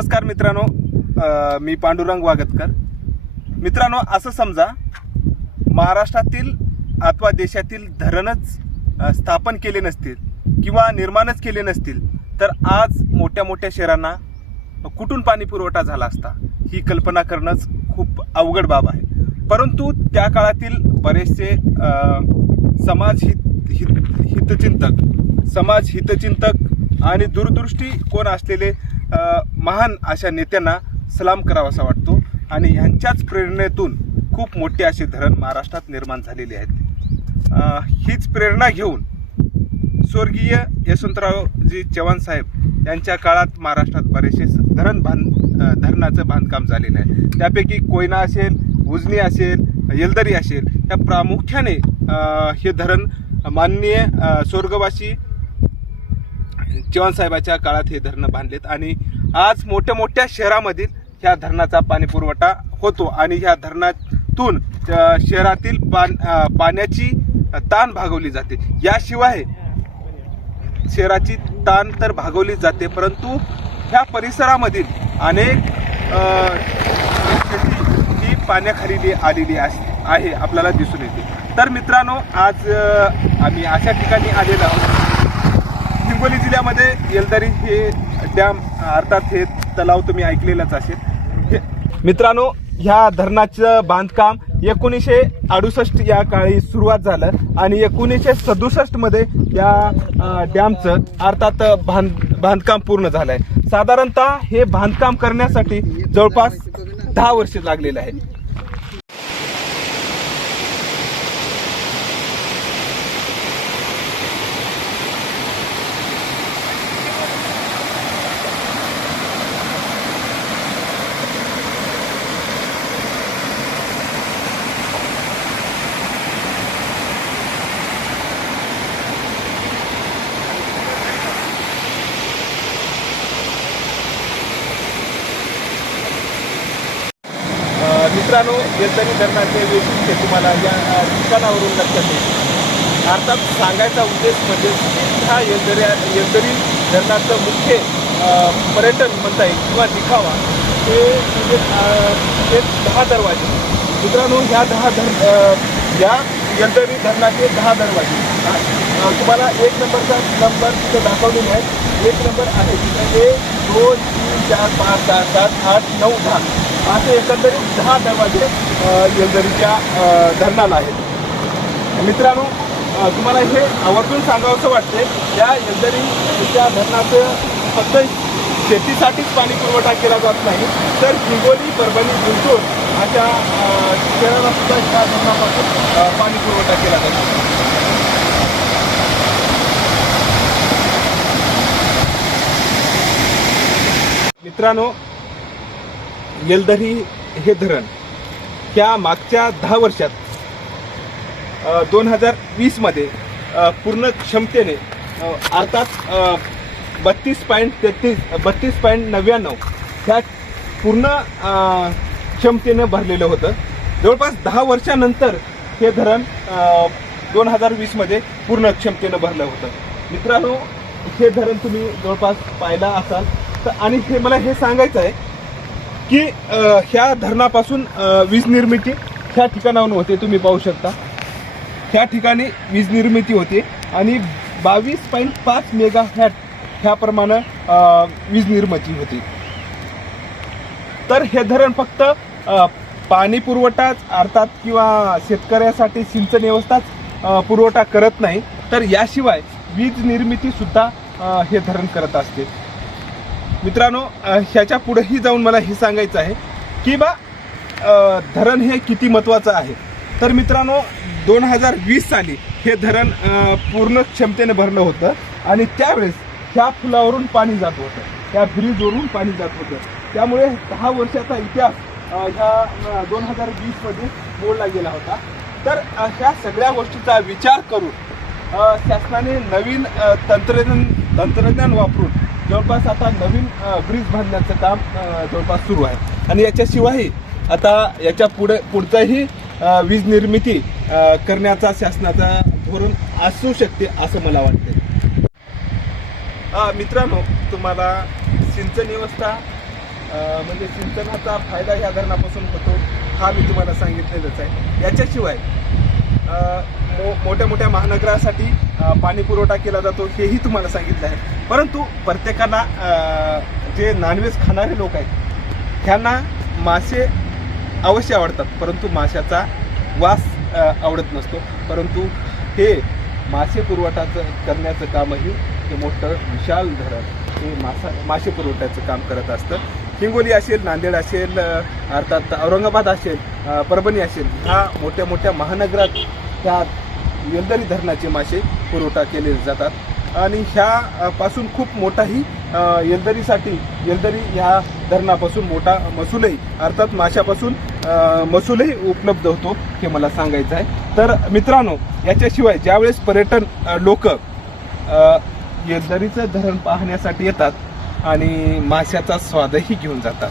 नमस्कार मित्रांनो. मी पांडुरंग वागतकर. मित्रांनो असं समजा महाराष्ट्रातील अथवा देशातील धरणच स्थापन केले नसतील किंवा निर्माणच केले नसतील तर आज मोठ्या मोठ्या शहरांना कुठून पाणी पुरवठा झाला असता ही कल्पना करणंच खूप अवघड बाब आहे. परंतु त्या काळातील बरेचसे समाज हित हित हितचिंतक समाज हितचिंतक आणि दूरदृष्टी कोण असलेले महान अशा नेत्यांना सलाम करावासा वाटतो. आणि ह्यांच्याच प्रेरणेतून खूप मोठे असे धरण महाराष्ट्रात निर्माण झालेले आहेत हीच प्रेरणा घेऊन स्वर्गीय यशवंतरावजी चव्हाण साहेब यांच्या काळात महाराष्ट्रात बरेचसे धरण बांध धरणाचं बांधकाम झालेलं आहे. त्यापैकी कोयना असेल उजनी असेल येलदरी असेल या प्रामुख्याने हे धरण माननीय स्वर्गवासी चव्हाण साहेबाच्या काळात हे धरणं बांधलेत आणि आज मोठ्या मोठ्या शहरामधील ह्या धरणाचा पाणी पुरवठा होतो आणि ह्या धरणातून शहरातील पान पाण्याची ताण भागवली जाते. याशिवाय शहराची ताण तर भागवली जाते परंतु ह्या परिसरामधील अनेक शेती ही पाण्याखाली आलेली अस- आहे आपल्याला दिसून येते. तर मित्रांनो आज आम्ही अशा ठिकाणी आलेलो आहोत. जिल्ह्यामध्ये येलदारी हे डॅम अर्थात हे तलाव तुम्ही ऐकलेलाच असेल. मित्रांनो ह्या धरणाचं बांधकाम एकोणीसशे अडुसष्ट या काळी सुरुवात झालं आणि एकोणीसशे सदुसष्टमध्ये या डॅमचं अर्थात बांध बांधकाम पूर्ण झालंय. साधारणतः हे बांधकाम करण्यासाठी जवळपास दहा वर्ष लागलेलं आहे मित्रांनो येलदरी धरणाचे वैशिष्ट्य तुम्हाला या ठिकाणावरून लक्षात येईल. अर्थात सांगायचा उद्देश म्हणजे हा येलदऱ्या येलदरी धरणाचं मुख्य पर्यटन म्हणता येईल किंवा दिखावा. ते म्हणजे ते दहा दरवाजे. मित्रांनो ह्या दहा धर या येलदरी धरणाचे दहा दरवाजे. तुम्हाला एक नंबरचा नंबर तिथं दाखवलेले आहेत. एक नंबर आहे तिथं एक दोन तीन चार पाच सहा सात आठ नऊ दहा. असे एकंदरीत दहा दरवाजे येलदरीच्या धरणाला आहेत. मित्रांनो तुम्हाला हे आवर्जून सांगावंसं वाटते या येलदरीच्या धरणाचं फक्त शेतीसाठीच पाणी पुरवठा केला जात नाही तर हिंगोली परभणी जिंतूर अशा अ, शहराला सुद्धा या धरणापासून पाणी पुरवठा केला जातो. मित्रांनो येलदरी हे धरण ह्या मागच्या दहा वर्षात दोन हजार वीसमध्ये पूर्ण क्षमतेने अर्थात बत्तीस पॉईंट तेहतीस बत्तीस पॉईंट नव्याण्णव ह्या पूर्ण क्षमतेने भरलेलं होतं. जवळपास दहा वर्षानंतर हे धरण दोन हजार वीसमध्ये पूर्ण क्षमतेनं भरलं होतं. मित्रांनो हे धरण तुम्ही जवळपास पाहिला असाल. तर आणि हे मला हे सांगायचं आहे की ह्या धरणापासून वीज निर्मिती ह्या ठिकाणाहून होते तुम्ही पाहू शकता. ह्या ठिकाणी वीज निर्मिती होते आणि बावीस पॉईंट पाच मेगा हॅट ह्याप्रमाणे वीज निर्मिती होती. तर हे धरण फक्त पाणी पुरवठाच अर्थात किंवा शेतकऱ्यासाठी सिंचन व्यवस्थाच पुरवठा करत नाही. तर याशिवाय वीज निर्मितीसुद्धा हे धरण करत असते. मित्रांनो ह्याच्या पुढेही जाऊन मला हे सांगायचं आहे की बा धरण हे किती महत्त्वाचं आहे. तर मित्रांनो दोन हजार वीस साली हे धरण पूर्ण क्षमतेने भरलं होतं आणि त्यावेळेस ह्या फुलावरून पाणी जात होतं. त्या ब्रिजवरून पाणी जात होतं. त्यामुळे दहा वर्षाचा इतिहास ह्या दोन हजार वीसमध्ये बोलला गेला होता. तर ह्या सगळ्या गोष्टीचा विचार करून शासनाने नवीन तंत्रज्ञान तंत्रज्ञान वापरून जवळपास आता नवीन ब्रिज बांधण्याचं काम जवळपास सुरू आहे. आणि याच्याशिवायही आता याच्यापुढे पुढचाही वीज निर्मिती करण्याचा शासनाचा धोरण असू शकते असं मला वाटते मित्रांनो तुम्हाला सिंचन व्यवस्था म्हणजे सिंचनाचा फायदा ह्या धरणापासून होतो हा मी तुम्हाला सांगितलेलंच आहे. याच्याशिवाय मो मोठ्या मोठ्या महानगरासाठी पाणी पुरवठा केला जातो हेही तुम्हाला सांगितलं आहे. परंतु प्रत्येकाला जे नॉनव्हेज खाणारे लोक आहेत ह्यांना मासे अवश्य आवडतात. परंतु माशाचा वास आवडत नसतो. परंतु हे मासे पुरवठाचं करण्याचं कामही हे मोठं विशाल धरण. हे मासा मासे पुरवठ्याचं काम करत असतं. हिंगोली असेल नांदेड असेल अर्थात औरंगाबाद असेल परभणी असेल ह्या मोठ्या मोठ्या महानगरात ह्या येलदरी धरणाचे मासे पुरवठा केले जातात. आणि ह्यापासून खूप मोठाही येलदरीसाठी येलदरी ह्या धरणापासून मोठा महसूलही अर्थात माशापासून मसूलही महसूलही उपलब्ध होतो हे मला सांगायचं आहे. तर मित्रांनो याच्याशिवाय ज्यावेळेस पर्यटन लोक येलदरीचं धरण पाहण्यासाठी येतात आणि माशाचा स्वादही घेऊन जातात.